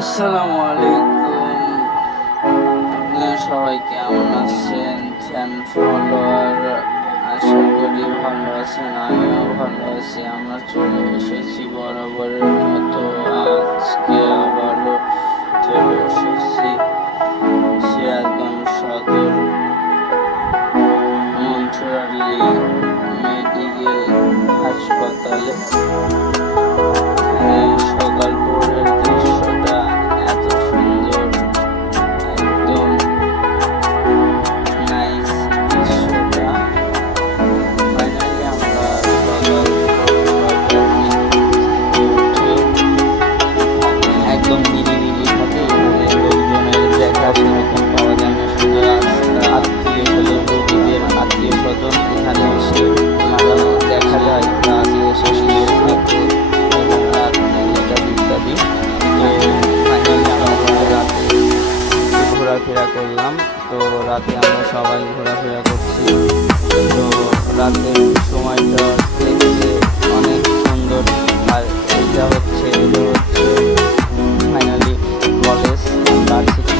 আসসালামু আলাইকুম। আপনারা সবাই কেমন আছেন? ফলোয়ার আশা করি ভালো আছেন, আমিও ভালো আছি। আমরা চলে এসেছি বরাবরের মতো, আজকে আবারও চলে এসেছি সিরাজগঞ্জ সদর মন্টুরালি মেডিকেল হাসপাতালে। সকাল ভোরের দৃশ্যটা এত সুন্দর, একদম নাইস দৃশ্যটা। ফাইনালি আমরা সকাল একদম নিরিবিলি থাকে, এখানে লোকজনের দেখা সেরকম পাওয়া যায় না। শুধু আত্মীয় স্বজন, রোগীদের আত্মীয় স্বজন এখানে এসে দেখা যায়, রাতে এসে শুয়ে থাকে এবং ইত্যাদি। তো ফাইনালি আমরা রাতে ঘোরাফেরা করলাম। তো রাতে আমরা সবাই ঘোরাফেরা করছি। তো রাতের সময়টা দেখতে অনেক সুন্দর। আর এটা হচ্ছে ফাইনালি কলেজ ভার্সিটি,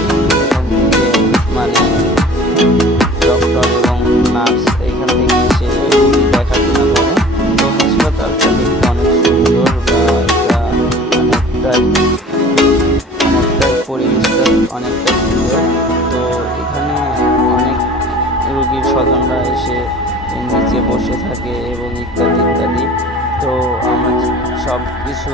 মানে ডক্টর এবং নার্স এখান থেকে এসে রোগী দেখাশোনা করে। তো হাসপাতালটা দেখতে অনেক সুন্দর, বা এটা অনেকটাই পরিবেশটা অনেকটা সুন্দর। তো এখানে অনেক রোগীর স্বজনরা এসে নিচে বসে থাকে এবং ইত্যাদি। তো আমরা সব কিছু